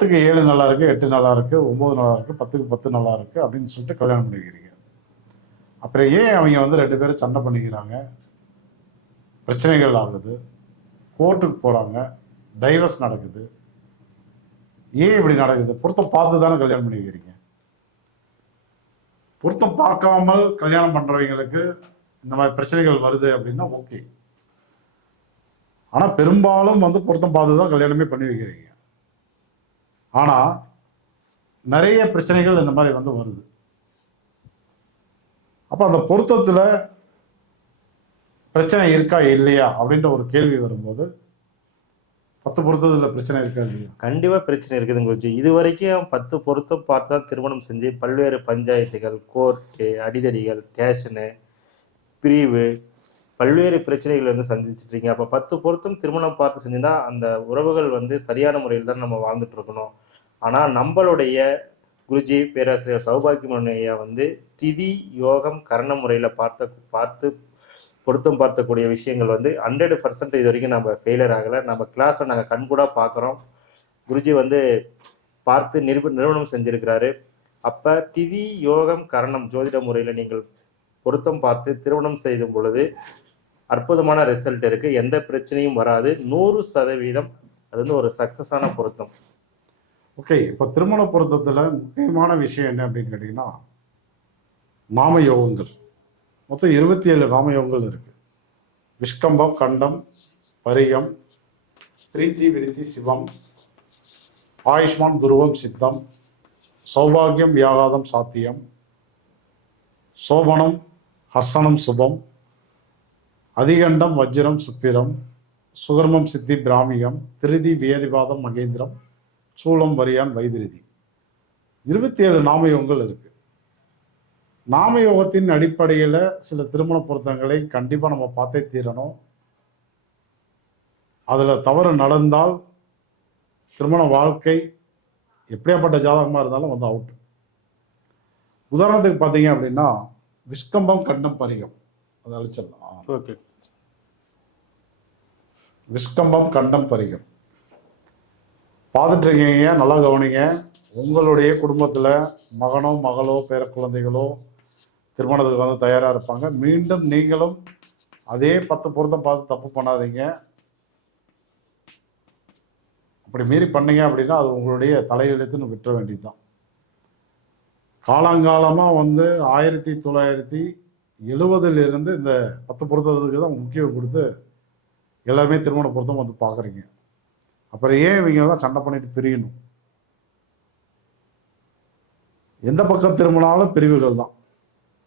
10க்கு 7 நல்லா இருக்கு, 8 நல்லா இருக்கு, 9 நல்லா இருக்கு, 10க்கு 10 நல்லா இருக்கு அப்படின்னு சொல்லிட்டு கல்யாணம் பண்ணிக்கிறீங்க. அப்புறம் ஏன் அவங்க வந்து 2 பேரும் சண்டை பண்ணிக்கிறாங்க, பிரச்சனைகள் ஆகுது, கோர்ட்டுக்கு போறாங்க, டைவர்ஸ் நடக்குது? ஏன் இப்படி நடக்குது? பொருத்தம் பார்த்து தானே கல்யாணம் பண்ணிக்கிறீங்க. பொருத்தம் பார்க்காமல் கல்யாணம் பண்றவங்களுக்கு இந்த மாதிரி பிரச்சனைகள் வருது அப்படின்னா ஓகே. ஆனா பெரும்பாலும் வந்து பொருத்தம் பார்த்து தான் கல்யாணமே பண்ணி வைக்கிறீங்க. ஆனா நிறைய பிரச்சனைகள் இந்த மாதிரி வந்து வருது. அப்ப அந்த பொருத்தத்துல பிரச்சனை இருக்கா இல்லையா அப்படின்ற ஒரு கேள்வி வரும்போது 10 பொருத்தத்துல பிரச்சனை இருக்கா இல்லையா? கண்டிப்பா பிரச்சனை இருக்குதுங்க குருஜி. இது வரைக்கும் 10 பொருத்தம் பார்த்து தான் திருமணம் செஞ்சு பல்வேறு பஞ்சாயத்துகள், கோர்ட்டு, அடிதடிகள், ஸ்டேஷனு, பிரிவு, பல்வேறு பிரச்சனைகள் வந்து சந்திச்சுட்டு இருக்கீங்க. அப்போ 10 பொருத்தம் திருமணம் பார்த்து செஞ்சுருந்தா அந்த உறவுகள் வந்து சரியான முறையில் தான் நம்ம வாழ்ந்துட்டு இருக்கணும். ஆனால் நம்மளுடைய குருஜி பேராசிரியர் சௌபாக்கியமன் ஐயா வந்து திதி யோகம் கரண முறையில் பார்த்து பொருத்தம் பார்த்தக்கூடிய விஷயங்கள் வந்து 100% இது வரைக்கும் நம்ம ஃபெயிலியர் ஆகலை. நம்ம கிளாஸில் நாங்கள் கண்கூட பார்க்குறோம். குருஜி வந்து பார்த்து நிறுவனம் செஞ்சிருக்கிறாரு. அப்போ திதி யோகம் கரணம் ஜோதிட முறையில் நீங்கள் பொருத்தம் பார்த்து திருமணம் செய்யும் பொழுது அற்புதமான ரிசல்ட் இருக்கு. எந்த பிரச்சனையும் வராது. 100% அது வந்து ஒரு சக்சஸான பொருத்தம். ஓகே. இப்போ திருமண பொருத்தத்தில் முக்கியமான விஷயம் என்ன அப்படின்னு கேட்டிங்கன்னா, நாம யோகங்கள். மொத்தம் 27 நாம யோகங்கள் இருக்கு. விஷ்கம்பம், கண்டம், பரிகம், பிரீத்தி, விருத்தி, சிவம், ஆயுஷ்மான், துருவம், சித்தம், சௌபாகியம், வியாகாதம், சாத்தியம், சோபனம், ஹர்ஷனம், சுபம், அதிகண்டம், வஜ்ரம், சுப்பிரம், சுகர்மம், சித்தி, பிராமியம், திருதி, வேதிபாதம், மகேந்திரம், சூலம், வரியான், வைதிருதி. 27 நாமயோகங்கள் இருக்கு. நாமயோகத்தின் அடிப்படையில் சில திருமண பொருத்தங்களை கண்டிப்பாக நம்ம பார்த்தே தீரணும். அதில் தவறு நடந்தால் திருமண வாழ்க்கை எப்படியாப்பட்ட ஜாதகமாக இருந்தாலும் வந்து அவுட். உதாரணத்துக்கு பார்த்தீங்க அப்படின்னா, விஷ்கம்பம், கண்டம், பரிகம், அதை அழிச்சிடலாம். ஓகே. விஷ்கம்பம், கண்டம், பரிகம் பார்த்துட்டு இருக்கீங்க. நல்லா கவனிங்க. உங்களுடைய குடும்பத்தில் மகனோ மகளோ பேர குழந்தைகளோ திருமணத்துக்கு வந்து தயாராக இருப்பாங்க. மீண்டும் நீங்களும் அதே 10 பொருத்தம் பார்த்து தப்பு பண்ணாதீங்க. அப்படி மீறி பண்ணீங்க அப்படின்னா அது உங்களுடைய தலையெழுத்துன்னு விட்டுற வேண்டியதுதான். காலங்காலமாக வந்து 1970 இந்த 10 பொருத்தத்துக்கு தான் முக்கியம் கொடுத்து எல்லாருமே திருமண பொருத்தம் வந்து பார்க்குறீங்க. அப்புறம் ஏன் இவங்கெல்லாம் சண்டை பண்ணிட்டு பிரியணும்? எந்த பக்கம் திரும்பினாலும் பிரிவுகள் தான்.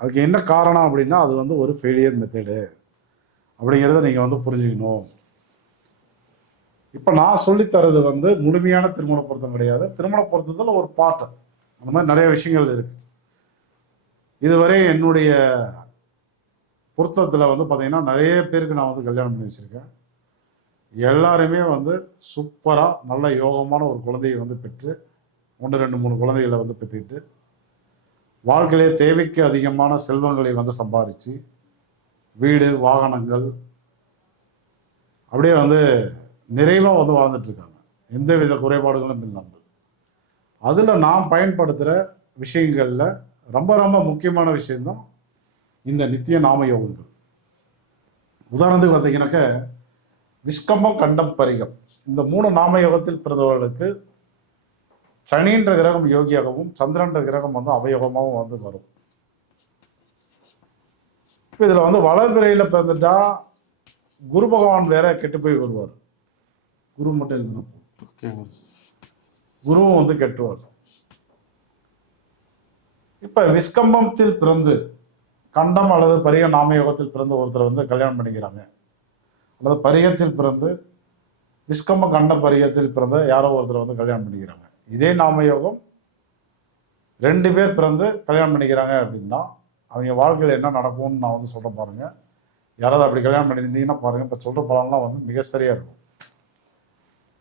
அதுக்கு என்ன காரணம் அப்படின்னா அது வந்து ஒரு ஃபெயிலியர் மெத்தடு அப்படிங்கிறத நீங்கள் வந்து புரிஞ்சுக்கணும். இப்போ நான் சொல்லித்தரது வந்து முழுமையான திருமண பொருத்தம் கிடையாது. திருமண பொருத்தத்தில் ஒரு பாட்டு, அந்த மாதிரி நிறைய விஷயங்கள் இருக்கு. இதுவரை என்னுடைய பொருத்தத்தில் வந்து பார்த்தீங்கன்னா நிறைய பேருக்கு நான் வந்து கல்யாணம் பண்ணி வச்சுருக்கேன். எல்லாருமே வந்து சூப்பராக நல்ல யோகமான ஒரு குழந்தையை வந்து பெற்று 1, 2, 3 குழந்தைகளை வந்து பெற்றுக்கிட்டு வாழ்க்கையிலே தேவைக்கு அதிகமான செல்வங்களை வந்து சம்பாதிச்சு வீடு வாகனங்கள் அப்படியே வந்து நிறைவாக வந்து வாழ்ந்துட்டு இருக்காங்க, எந்த வித குறைபாடுகளும் இல்லாமல். அதில் நான் பயன்படுத்துகிற விஷயங்களில் ரொம்ப ரொம்ப முக்கியமான விஷயம்தான் இந்த நித்திய நாம யோகங்கள். உதாரணத்துக்கு பார்த்தீங்கன்னாக்க விஷ்கம்பம், கண்டம், பரிகம் இந்த 3 நாம யோகத்தில் பிறந்தவர்களுக்கு சனின்ற கிரகம் யோகியாகவும் சந்திரன்ற கிரகம் வந்து அவயோகமாகவும் வந்து வரும். இப்போ இதில் வந்து வளர்பிறையில் பிறந்துட்டா குரு பகவான் வேற கெட்டு போய் வருவார். குரு மட்டும் எழுதணும். குருவும் வந்து கெட்டுவார். இப்போ விஷ்கம்பத்தில் பிறந்து கண்டம் அல்லது பரிக நாமயோகத்தில் பிறந்த ஒருத்தர் வந்து கல்யாணம் பண்ணிக்கிறாங்க, அல்லது பரிகத்தில் பிறந்து விஷ்கம்ப கண்ட பரிகத்தில் பிறந்த யாரோ ஒருத்தர் வந்து கல்யாணம் பண்ணிக்கிறாங்க. இதே நாமயோகம் 2 பேர் பிறந்து கல்யாணம் பண்ணிக்கிறாங்க அப்படின்னா அவங்க வாழ்க்கையில் என்ன நடக்கும்னு நான் வந்து சொல்கிறேன் பாருங்க. யாராவது அப்படி கல்யாணம் பண்ணியிருந்தீங்கன்னா பாருங்க, இப்போ சொல்கிற பலன்லாம் வந்து மிக சரியாக இருக்கும்.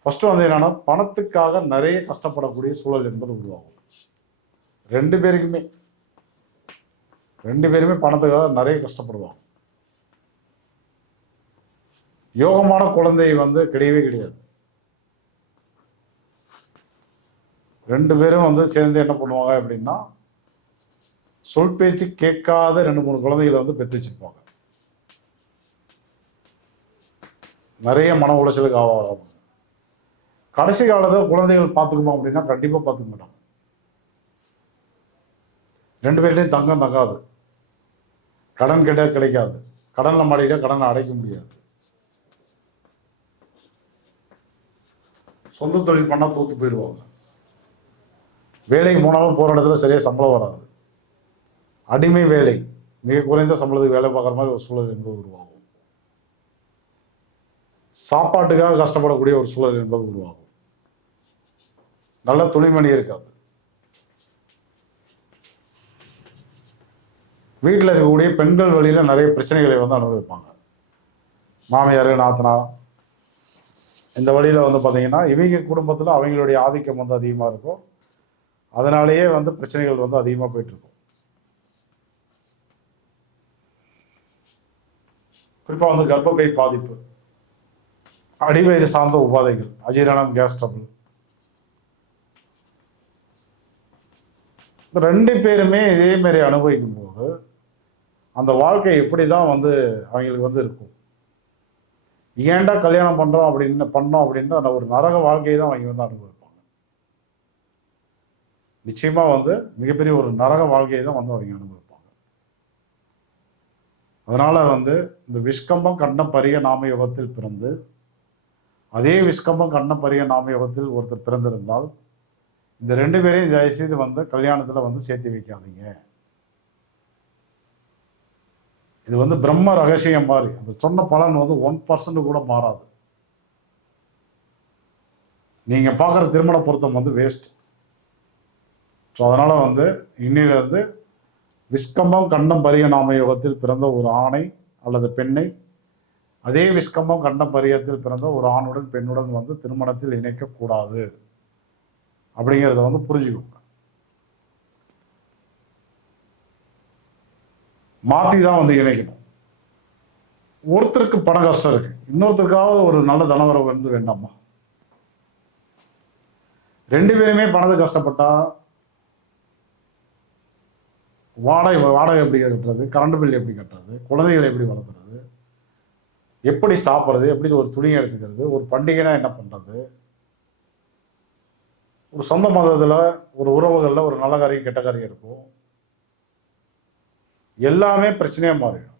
ஃபர்ஸ்ட் வந்து என்னன்னா, பணத்துக்காக நிறைய கஷ்டப்படக்கூடிய சூழல் என்பது உருவாகும். 2 பேருமே பணத்துக்காக நிறைய கஷ்டப்படுவாங்க. யோகமான குழந்தை வந்து கிடையவே கிடையாது. 2 பேரும் வந்து சேர்ந்து என்ன பண்ணுவாங்க அப்படின்னா, சொல் பேச்சு கேட்காத 2, 3 குழந்தைகளை வந்து பெற்று வச்சிருப்பாங்க. நிறைய மன உளைச்சலுக்கு ஆவாங்க. கடைசி காலத்தில் குழந்தைகள் பார்த்துக்குமா அப்படின்னா கண்டிப்பா பார்த்துக்க மாட்டாங்க. 2 பேர்லையும் தங்கம் தங்காது. கடன் கேட்டால் கிடைக்காது. கடன்ல மாட்டிக்கிட்டா கடனை அடைக்க முடியாது. சொந்த தொழில் பண்ணா தோத்து போயிடுவாங்க. வேலைக்கு போனாலும் போற இடத்துல சரியா சம்பளம் வராது. அடிமை வேலை, மிக குறைந்த சம்பளத்துக்கு வேலை பார்க்குற மாதிரி ஒரு சூழல் என்பது உருவாகும். சாப்பாட்டுக்காக கஷ்டப்படக்கூடிய ஒரு சூழல் என்பது உருவாகும். நல்ல துணிமணி இருக்காது. வீட்டில் இருக்கக்கூடிய பெண்கள் வழியில நிறைய பிரச்சனைகளை வந்து அனுபவிப்பாங்க. மாமியார், நாத்தனா, இந்த வழியில வந்து பார்த்தீங்கன்னா இவங்க குடும்பத்தில் அவங்களுடைய ஆதிக்கம் வந்து அதிகமாக இருக்கும். அதனாலேயே வந்து பிரச்சனைகள் வந்து அதிகமாக போயிட்டு இருக்கும். குறிப்பாக வந்து கர்ப்பப்பை பாதிப்பு, அடிவயிறு சார்ந்த உபாதைகள், அஜீரணம், கேஸ் ட்ரபிள், 2 பேருமே இதே மாதிரி அனுபவிக்கும் போது அந்த வாழ்க்கை எப்படி தான் வந்து அவங்களுக்கு வந்து இருக்கும். ஏன்டா கல்யாணம் பண்ணோம் அப்படின்ற அந்த ஒரு நரக வாழ்க்கையை தான் அவங்க வந்து அனுபவிப்பாங்க. நிச்சயமா வந்து மிகப்பெரிய ஒரு நரக வாழ்க்கையை தான் வந்து அவங்க அனுபவிப்பாங்க. அதனால வந்து இந்த விஷ்கம்பம் கண்டம் பரிய நாம யுகத்தில் பிறந்து, அதே விஷ்கம்பம் கண்டம் பரிய நாம யுகத்தில் ஒருத்தர் பிறந்திருந்தால் இந்த 2 பேரையும் தயவுசெய்து வந்து கல்யாணத்துல வந்து சேர்த்து வைக்காதீங்க. இது வந்து பிரம்ம ரகசியம் மாதிரி. அந்த சொன்ன பலன் வந்து 1% கூட மாறாது. நீங்க பார்க்குற திருமண பொருத்தம் வந்து வேஸ்ட். ஸோ அதனால வந்து இன்னில இருந்து விஷ்கம்பம் கண்டம் பரிய நாம யோகத்தில் பிறந்த ஒரு ஆணை அல்லது பெண்ணை அதே விஷ்கம்பம் கண்டம் பரியத்தில் பிறந்த ஒரு ஆணுடன் பெண்ணுடன் வந்து திருமணத்தில் இணைக்கக்கூடாது அப்படிங்கிறத வந்து புரிஞ்சுக்கோங்க. மாற்றி தான் வந்து இணைக்கணும். ஒருத்தருக்கு பண கஷ்டம் இருக்கு, இன்னொருத்தருக்காவது ஒரு நல்ல தனவரவு வந்து வேண்டாமா? 2 பேருமே பணத்துக்கு கஷ்டப்பட்டா வாடகை எப்படி கட்டுறது, கரண்ட் பில் எப்படி கட்டுறது, குழந்தைகளை எப்படி வளர்த்துறது, எப்படி சாப்பிட்றது, எப்படி ஒரு துணியை எடுத்துக்கிறது, ஒரு பண்டிகைனா என்ன பண்றது, ஒரு சொந்த மதத்தில் ஒரு உறவுகளில் ஒரு நல்ல காரியம் கெட்ட காரியம் இருக்கும். எல்லாமே பிரச்சனையா மாறிடும்.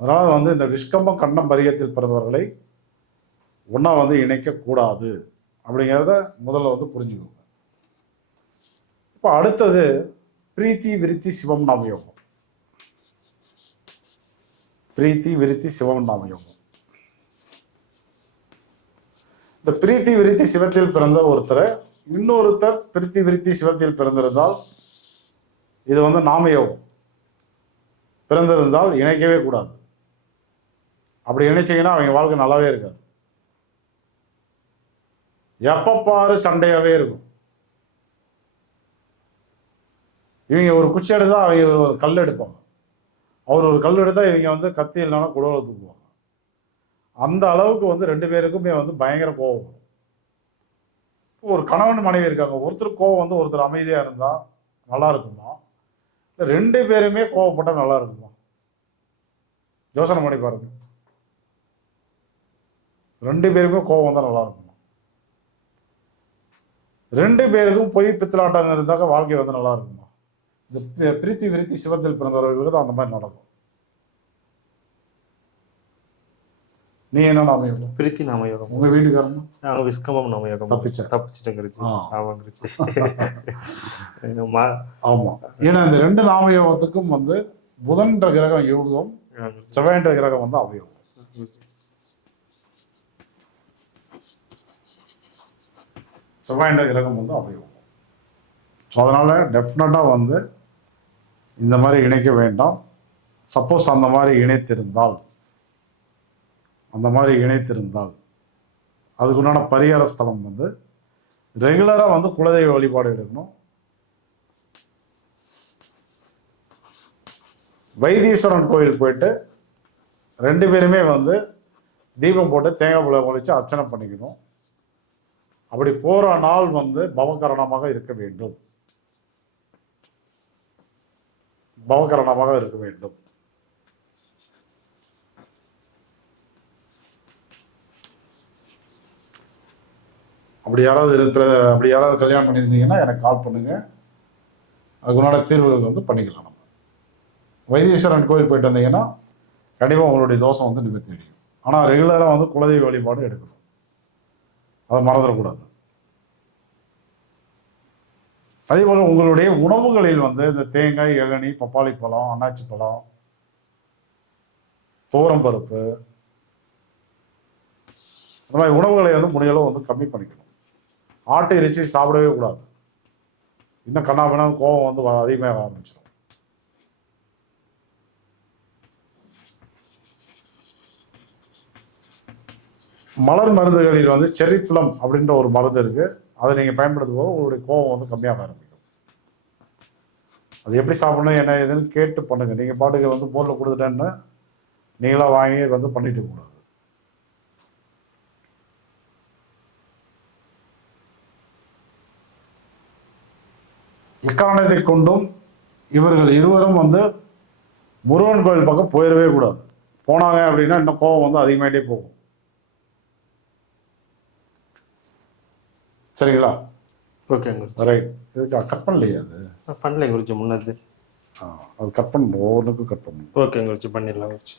அதனால வந்து இந்த விஷ்கம்பம் கண்டம் பரியத்தில் பிறந்தவர்களை ஒன்னா வந்து இணைக்க கூடாது அப்படிங்கிறத முதல்ல வந்து புரிஞ்சுக்கோங்க. இப்போ அடுத்தது பிரீத்தி விருத்தி சிவம் நாம யோகம். பிரீத்தி விருத்தி சிவம் நாம யோகம். இந்த பிரீத்தி விருத்தி சிவத்தில் பிறந்த ஒருத்தரை இன்னொருத்தர் பிரீத்தி விருத்தி சிவத்தில் பிறந்திருந்தால் இது வந்து நாம யோகம். பிறந்திருந்தால் இணைக்கவே கூடாது. அப்படி இணைச்சிங்கன்னா அவங்க வாழ்க்கை நல்லாவே இருக்காது. எப்ப பாரு சண்டையாவே இருக்கும். இவங்க ஒரு குச்சி எடுத்தா அவங்க ஒரு கல் எடுப்பாங்க. அவர் ஒரு கல் எடுத்தா இவங்க வந்து கத்தி இல்லைன்னா குடலை தூக்குவாங்க. அந்த அளவுக்கு வந்து 2 பேருக்குமே வந்து பயங்கர கோபம். ஒரு கணவன் மனைவி இருக்காங்க, ஒருத்தர் கோபம் வந்து ஒருத்தர் அமைதியா இருந்தா நல்லா இருக்குமா, 2 பேருமே கோவப்பட்டா நல்லா இருக்குமா? யோசனை பண்ணி பாருங்க. 2 பேருமே கோபம் வந்தா நல்லா இருக்குமா? 2 பேருக்கும் பொய் பித்தலாட்டம் இருந்தாக்க வாழ்க்கை வந்து நல்லா இருக்குமா? இந்த பிரீத்தி விருத்தி சிவத்தில் பிறந்தவர்களுக்கு தான் அந்த மாதிரி நடக்கும். நீ என்ன நாம யோகம்? பிரீத்தி நாம யோகம். உங்க வீட்டுக்காரமா? நாங்க விஷ்கம்பம் நாம யோகம். தப்பிச்சிட்டேன். ஆமா. ஏன்னா இந்த 2 நாம யோகத்துக்கும் வந்து புதன்ற கிரகம் யோகம், செவ்வாய்ன்ற கிரகம் வந்து அவயோகம். செவ்வாய்ன்ற கிரகம் வந்து அவயோகம். ஸோ அதனால டெஃபினட்டா வந்து இந்த மாதிரி இணைக்க வேண்டாம். சப்போஸ் அந்த மாதிரி இணைத்திருந்தால் அதுக்குண்டான பரிகார ஸ்தலம் வந்து ரெகுலரா வந்து குலதெய்வ வழிபாடு எடுக்கணும். வைத்தீஸ்வரன் கோயில் போயிட்டு 2 பேருமே வந்து தீபம் போட்டு தேங்காய் பழம் ஒழிச்சு அர்ச்சனை பண்ணிக்கணும். அப்படி போற நாள் வந்து பவகரணமாக இருக்க வேண்டும். பவகரணமாக இருக்க வேண்டும். அப்படி யாராவது கல்யாணம் பண்ணியிருந்தீங்கன்னா எனக்கு கால் பண்ணுங்க. அதுக்குண்டான தீர்வுகள் வந்து பண்ணிக்கலாம். நம்ம வைத்தீஸ்வரன் கோயில் போயிட்டு வந்தீங்கன்னா கண்டிப்பாக உங்களுடைய தோஷம் வந்து நிவர்த்தி அடையும். ஆனால் ரெகுலராக வந்து குலதெய்வ வழிபாடு எடுக்கணும், அதை மறந்துடக்கூடாது. அதே போல் உங்களுடைய உணவுகளில் வந்து இந்த தேங்காய், இளநீ, பப்பாளி பழம், அன்னாச்சி பழம், துவரம்பருப்பு, அந்த மாதிரி உணவுகளை வந்து முடியளவு வந்து கம்மி பண்ணிக்கணும். ஆட்டு இறைச்சி சாப்பிடவே கூடாது. இன்னும் கண்ணாபின்னா கோபம் வந்து அதிகமாக ஆரம்பிச்சிடும். மலர் மருந்துகளில் வந்து செர்ரி பிளம் அப்படின்ற ஒரு மருந்து இருக்கு. அதை நீங்க பயன்படுத்தும் போது உங்களுடைய கோபம் வந்து கம்மியாக ஆரம்பிக்கும். அது எப்படி சாப்பிடணும் என்ன ஏதுன்னு கேட்டு பண்ணுங்க. நீங்க பாட்டுக்கு வந்து போர்ல கொடுத்துட்டேன்னு நீங்களா வாங்கி வந்து பண்ணிட்டு கூடாது. எக்காரணத்தை கொண்டும் இவர்கள் இருவரும் வந்து முருகன் கோயில் பக்கம் போயிடவே கூடாது. போனாங்க அப்படின்னா இன்னும் கோபம் வந்து அதிகமாயிட்டே போகும். சரிங்களா? ஓகேங்க. ரைட். இதுக்கு கட் பண்ணலையே அது? பண்ணலைங்க குருஜி முன்னது. அது கட் பண்ணணும், ஒவ்வொன்றுக்கும் கட் பண்ணணும். ஓகேங்க குருஜி, பண்ணிடலாம் குருஜி.